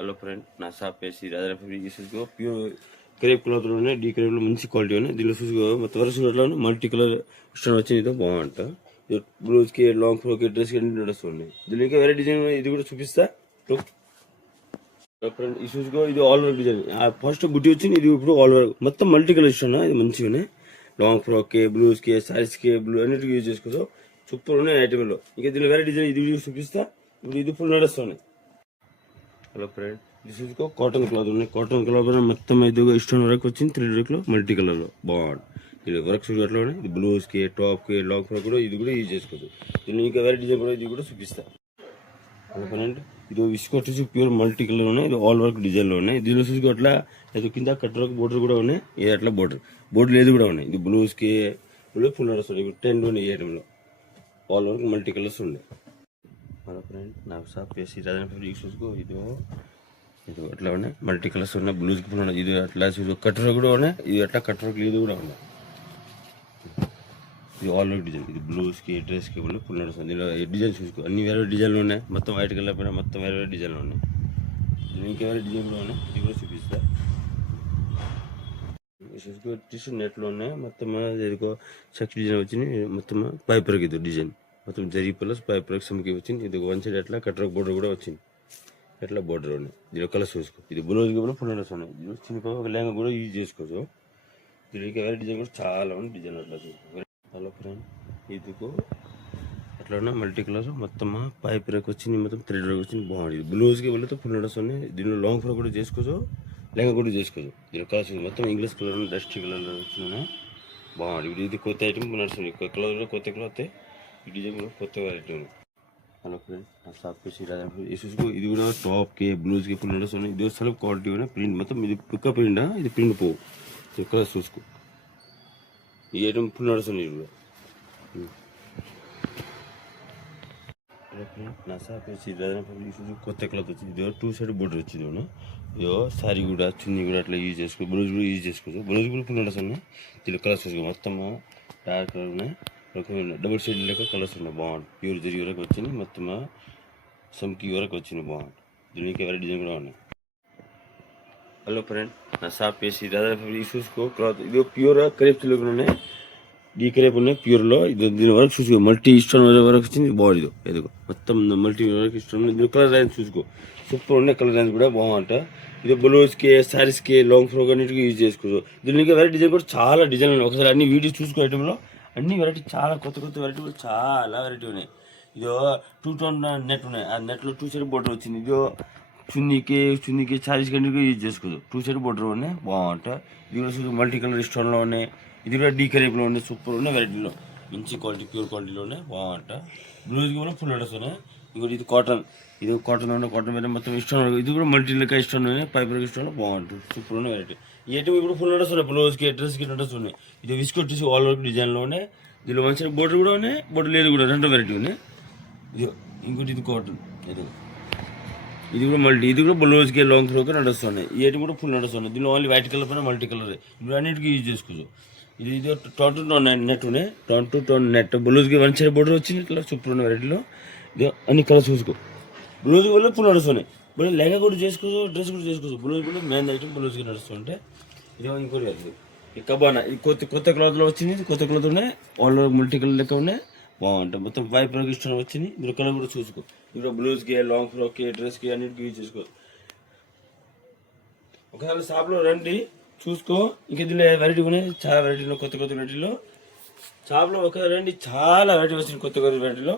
Hello friend, నా shop వేసి రాజారావు చూసుకో. ప్యూర్ క్రేప్ క్లాత్లో ఉన్నాయి, డీ క్రేప్లో మంచి క్వాలిటీ ఉన్నాయి. దీనిలో చూసుకో మొత్తం వరుస మల్టీ కలర్ ఇష్టం వచ్చింది. ఇదో బాగుంట బ్లౌజ్కి, లాంగ్ ఫ్రాక్కి, డ్రెస్కి అన్ని డ్రెస్ ఉన్నాయి. దీనిలో ఇంకా వేరే డిజైన్ ఇది కూడా చూపిస్తా ఫ్రెండ్. ఇది చూసుకో, ఇది ఆల్ వర్క్ డిజైన్. ఫస్ట్ బుట్టి వచ్చింది, ఇది ఇప్పుడు ఆల్ వర్క్ మొత్తం మల్టీ కలర్ ఇష్టం. ఇది మంచిగానే లాంగ్ ఫ్రాక్కి, బ్లౌజ్కి, సారీస్కి, అన్నిటికీ యూజ్ చేసుకోవచ్చు. సూపర్ ఉన్నాయి ఐటమ్లో. ఇంకా దీనిలో వేరే డిజైన్ ఇది చూపిస్తా. ఇప్పుడు ఇది ఫుల్ నడుస్తున్నాయి. హలో ఫ్రెండ్, ఇది చూసుకో కాటన్ క్లాత్ ఉన్నాయి. కాటన్ క్లాత్ మొత్తం ఐదు ఇష్టం వరకు వచ్చింది. 3 వర్క్లో మల్టీ కలర్లో బాగుంది. ఇది వర్క్ అట్లా ఉన్నాయి. ఇది బ్లౌజ్కి, టాప్కి, లాంగ్ ఫ్రాక్ కూడా ఇది కూడా యూజ్ చేసుకోవచ్చు. దీనిలో ఇంకా వేరే డిజైన్ కూడా ఇది కూడా చూపిస్తా. హలో ఫ్రెండ్, ఇది విస్కో వచ్చేసి ప్యూర్ మల్టీ కలర్ ఉన్నాయి. ఇది ఆల్ వర్క్ డిజైన్లో ఉన్నాయి. దీనిలో చూసుకో అట్లా ఇది కింద కట్ వర్క్ బోర్డర్ కూడా ఉన్నాయి. ఇది అట్లా బోర్డర్ లేదు కూడా ఉన్నాయి. ఇది బ్లౌజ్కి ఫుల్ వస్తుంది. ఇప్పుడు 10 ఉన్నాయి ఈ ఐటెంలో. ఆల్ వర్క్ మల్టీ కలర్స్ ఉన్నాయి. హలో ఫ్రెండ్, నా షాప్ వేసి రాజారావు చూసుకో. ఇది అట్లా ఉన్నాయి మల్టీ కలర్స్ ఉన్నాయి. బ్లూజ్కి ఫుల్ ఉన్నాయి. ఇది అట్లా చూసుకో కట్ వర్క్ కూడా ఉన్నాయి. ఇది అట్లా కట్ వర్క్ లేదు కూడా ఉన్నాయి. ఇది ఆల్ వర్క్ డిజైన్. ఇది బ్లౌజ్కి, డ్రెస్కి ఫుల్ నడుస్తుంది. దీనిలో డిజైన్ చూసుకో అన్ని వేరే డిజైన్లు ఉన్నాయి. మొత్తం వైట్ కలర్ పైన మొత్తం వేరే డిజైన్లు ఉన్నాయి. ఇంకా వేరే డిజైన్లు ఉన్నాయి. ఇది కూడా చూపిస్తా. చూసుకో టిష్యూ నెట్లో ఉన్నాయి. మొత్తం ఎదుకో చెక్ డిజైన్ వచ్చింది. మొత్తం పైప్ వర్క్ ఇది డిజైన్ మొత్తం జరీ ప్లస్ పైప్ వర్క్ సమ్కి వచ్చింది. ఇది వన్ సైడ్ అట్లా కట్ వర్క్ బోర్డర్ కూడా వచ్చింది. ఎట్లా బోర్డర్ ఉన్నాయి. దీని కలర్స్ చూసుకో. ఇది బ్లౌజ్కి కూడా ఫుల్ నడుస్తుంది. చిన్న ఒక లెహంగా కూడా యూజ్ చేసుకోవచ్చు. దీనికి వేరే డిజైన్ కూడా చాలా ఉంది. డిజైన్ అట్లా చూసుకో. హలో ఫ్రెండ్, ఇదిగో అట్లా ఉన్న మల్టీ కలర్ మొత్తం పైప్ వర్క్ వచ్చింది. మొత్తం 3 వర్క్ వచ్చింది. బాగుంది. బ్లౌజ్కి వెళ్తే ఫుల్ నడుస్తుంది. దీనిలో లాంగ్ ఫ్రాక్ కూడా చేసుకోవచ్చు, లెహంగా కూడా చేసుకోవచ్చు. దీని కలర్స్ మొత్తం ఇంగ్లీష్ కలర్, డస్ట్ కలర్ వచ్చిన బాగుంది. ఇప్పుడు ఇది కొత్త ఐటమ్ నడుస్తుంది. కలర్ కొత్త క్లాత్. ఈ డిజైన్ కూడా కొత్త వెరైటీ ఉంది. హలో ఫ్రెండ్, నా షాప్ పేసి రాజారావు చూసుకో. ఇది కూడా టాప్కి, బ్లౌజ్కి ఫుల్ నడుస్తుంది. ఇది సెల్ఫ్ క్వాలిటీ ఉన్నాయి. ప్రింట్ మొత్తం ఇది పిక్క ప్రింట్. ఇది ప్రింట్ పోవు. కలర్స్ చూసుకో. ఈ ఐటమ్ ఫుల్ నడుస్తుంది. ఇది కూడా నా షాప్ వేసి రాజారావు కొత్త క్లాత్ వచ్చింది. ఇది 2 సైడ్ బోర్డర్ వచ్చింది. ఇదో సారీ కూడా, చున్నీ కూడా అట్లా యూజ్ చేసుకోవచ్చు. బ్లౌజ్ కూడా యూజ్ చేసుకోవచ్చు. బ్లౌజ్ కూడా ఫుల్ నడుస్తుంది. దీని కలర్స్ చూసుకో. మొత్తం డార్క్ కలర్ ఉన్నాయి. డబుల్ షేడ్ లెక్క కలర్స్ ఉన్నాయి. బాగుంది. ప్యూర్ జరీ వరకు వచ్చింది. మొత్తం సమ్కి వరకు వచ్చింది. బాగుంది. దీనికి వేరే డిజైన్ కూడా ఉన్నాయి. హలో ఫ్రెండ్, నా షాప్ వేసి రాజారావు చూసుకో. క్లాత్ ఇది ప్యూర్ క్రేప్ సిల్క్ ఉన్నాయి. డీ క్రేప్ ఉన్నాయి ప్యూర్లో. ఇది దీని వరకు చూసుకో. మల్టీ ఇష్టం వరకు వచ్చింది. బాగుంది. ఇది ఎదుగో మొత్తం మల్టీ వరకు ఇష్టం. దీని కలర్ లైన్స్ చూసుకో. సూపర్ ఉన్నాయి. కలర్ లైన్స్ కూడా బాగుంట. ఇది బ్లౌజ్కి, శారీస్కి, లాంగ్ ఫ్రాక్ అన్నిటికీ యూజ్ చేసుకోవచ్చు. దీనికి వేరే డిజైన్ కూడా చాలా డిజైన్ ఉన్నాయి. ఒకసారి అన్ని వీడియోస్ చూసుకో. ఐటెంలో అన్ని వెరైటీ చాలా కొత్త వెరైటీ కూడా చాలా వెరైటీ ఉన్నాయి. ఇదో 2 టోన్ నెట్ ఉన్నాయి. ఆ నెట్లో 2 సైడ్ బోర్డర్ వచ్చింది. ఇదో చున్నీకి శారీస్కి అన్నిటికీ యూజ్ చేసుకోవచ్చు. 2 సైడ్ బోర్డర్ ఉన్నాయి. బాగుంటాయి. ఇది కూడా మల్టీ కలర్ స్టోన్లో ఉన్నాయి. ఇది కూడా డీ క్రేప్లో ఉన్నాయి. సూపర్ ఉన్నాయి. వెరైటీలో మంచి క్వాలిటీ, ప్యూర్ క్వాలిటీలో ఉన్నాయి. బాగుంటాయి. బ్లౌజ్కి కూడా ఫుల్ అడ్రస్ ఉన్నాయి. ఇంకోటి ఇది కాటన్. ఇది కాటన్ ఉన్నాయి. కాటన్ మీద మొత్తం ఇష్టం. ఇది కూడా మల్టీ లెక్క ఇష్టం ఉన్నాయి. పైప్ ఇష్టంలో బాగుంటుంది. సూపర్ ఉన్నాయి వెరైటీ. ఈ ఐటమ్ ఇప్పుడు ఫుల్ అడ్రస్ ఉన్నాయి. బ్లౌజ్కి, డ్రెస్కి అడ్రస్ ఉన్నాయి. ఇది విస్కో వచ్చేసి ఆల్ వర్క్ డిజైన్లో ఉన్నాయి. దీనిలో మంచిగా బోర్డర్ కూడా ఉన్నాయి. బోర్డర్ లేదు కూడా. 2 వెరైటీ ఉన్నాయి. ఇది ఇంకోటి ఇది కాటన్. ఇది కూడా మల్టీ. ఇది కూడా బ్లౌజ్కి, లాంగ్ ఫ్రాక్ నడుస్తున్నాయి. ఈ ఐటమ్ కూడా ఫుల్ నడుస్తున్నాయి. దీనిలో ఓన్లీ వైట్ కలర్ పైన మల్టీ కలర్. ఇప్పుడు అన్నిటికీ యూజ్ చేసుకోవచ్చు. ఇది 2 టోన్ నెట్ ఉన్నాయి. 2 టోన్ నెట్. బ్లౌజ్కి 1 సైడ్ బోర్డర్ వచ్చింది. ఇట్లా సూపర్ ఉన్న వెరైటీలో ఇది అన్ని కలర్స్ చూసుకో. బ్లౌజ్ వల్ల ఫుల్ నడుస్తున్నాయి. బ్లౌజ్ లెహంగా కూడా చేసుకోవచ్చు, డ్రెస్ కూడా చేసుకోవచ్చు. బ్లౌజ్ కూడా మెయిన్ ఐటమ్ బ్లౌజ్కి నడుస్తుంటే ఇది ఇంకోటి వెరైటీ. ఈ కబానా ఈ కొత్త క్లాత్లో వచ్చింది. కొత్త క్లాత్ ఉన్నాయి. ఆల్ మల్టీ కలర్ లెక్క ఉన్నాయి. బాగుంటాయి. మొత్తం పైప్ వర్క్ ఇష్టం వచ్చింది. దీని కలర్ కూడా చూసుకో. ఇప్పుడు బ్లౌజ్కి, లాంగ్ ఫ్రాక్కి, డ్రెస్కి అన్నిటికీ యూజ్ చేసుకో. ఒకసారి షాప్లో రండి, చూసుకో. ఇంకా దీనిలో వెరైటీ ఉన్నాయి. చాలా వెరైటీలో కొత్త వెరైటీలో షాప్లో ఒకసారి రండి. చాలా వెరైటీ వచ్చింది కొత్త వెరైటీలో.